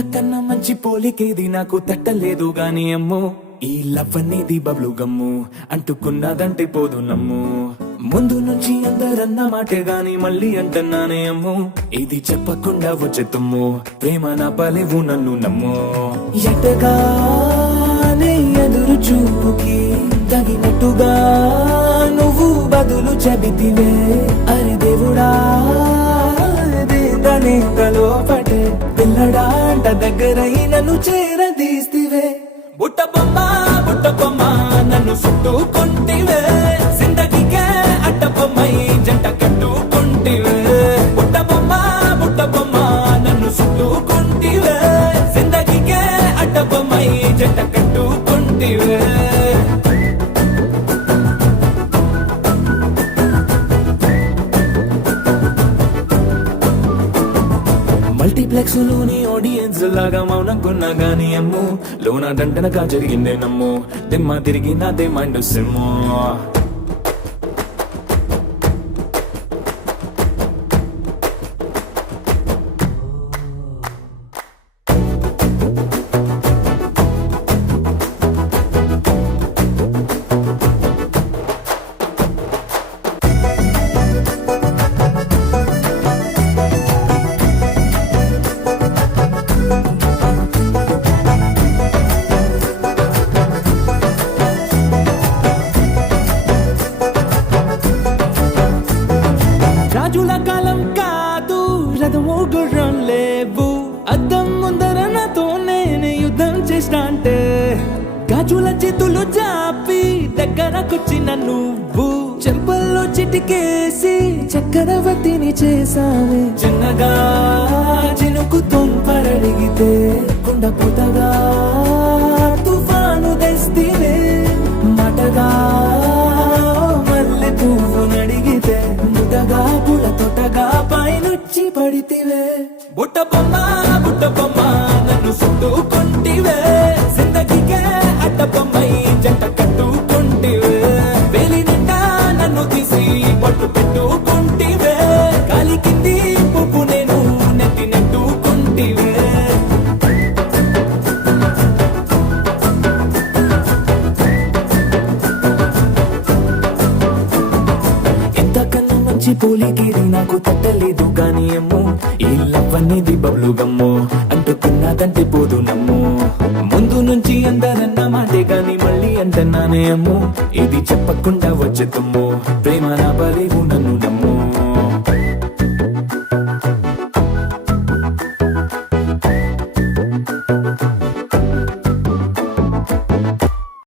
ఇంతకన్నా మంచి పోలికేది నాకు తట్టలేదు గాని అమ్మో ఈ లవ్ అనేది బబ్లు గమ్ము అంటుకున్నదంటే పోదు నమ్ము ముందు నుంచి అందరన్న మాటే గాని మళ్ళీ అంటున్నానే అమ్ము ఇది చెప్పకుండా వచ్చే తుమ్ము ప్రేమ నా పలేవు నన్ను నమ్ము ఎటగానే ఎదురు చూపుకి తగినట్టుగా నువ్వు బదులు చెబితివే అరే దేవుడా తనే తలోపటే పిల్లడా అంట దగ్గరై నన్ను చేరదీస్తివే బుట్ట బొమ్మ నన్ను చుట్టుకుంటివే జిందగీకే అడ్డ బొమ్మై జంట కట్టుకుంటివే బుట్ట బొమ్మ నన్ను చుట్టుకుంటివే జిందగీకే అడ్డ బొమ్మై జంట కట్టుకుంటివే మల్టీప్లెక్స్ లోని ఆడియన్స్ లాగా మౌనంకున్నా గానీ అమ్ము లోన దండనగా జరిగిందే నమ్ము దిమ్మ తిరిగి నాదే మైండ్ సిమ్ము రాజుల కాలం కాదు రథము గుర్రం లేవు అద్దం ముందర నాతో నేను యుద్ధం చేస్తా అంటే గాజుల చేతులు జాపి దగ్గరకొచ్చిన నువ్వు చెంపల్లో చిటికేసి చక్రవర్తిని చేసావే చిన్నగా చినుకు తుంపరడిగితే కుండ పుటగా తుఫాను తెస్తివే మటగా మల్లె పువ్వు నడిగితే ముదగా పుల తొటగా పైనుచ్చి పడితివే బుట్ట బొమ్మ నన్ను చుట్టుకుంటివే జిందగీకే అడ్డ బొమ్మై జంట కట్టుకుంటివే వేలి నిండా నన్ను తీసి పట్టు పెట్టుకుంటివే కాలి కింది పువ్వు నేను నెత్తి నెట్టుకుంటివే ఎంతకన్నా మంచి పోలికేది నాకు తట్టలేదు గాని అమ్ము ఈ లవ్ అనేది బబ్లు గమ్ము అంటుకున్నదంటే పోదు నమ్ము ముందు నుంచి అందరన్న మాటే గాని మళ్ళీ అంటున్నానే అమ్ము ఇది చెప్పకుండా వచ్చే తుమ్ము ప్రేమ నా పలేవు నన్ను నమ్ము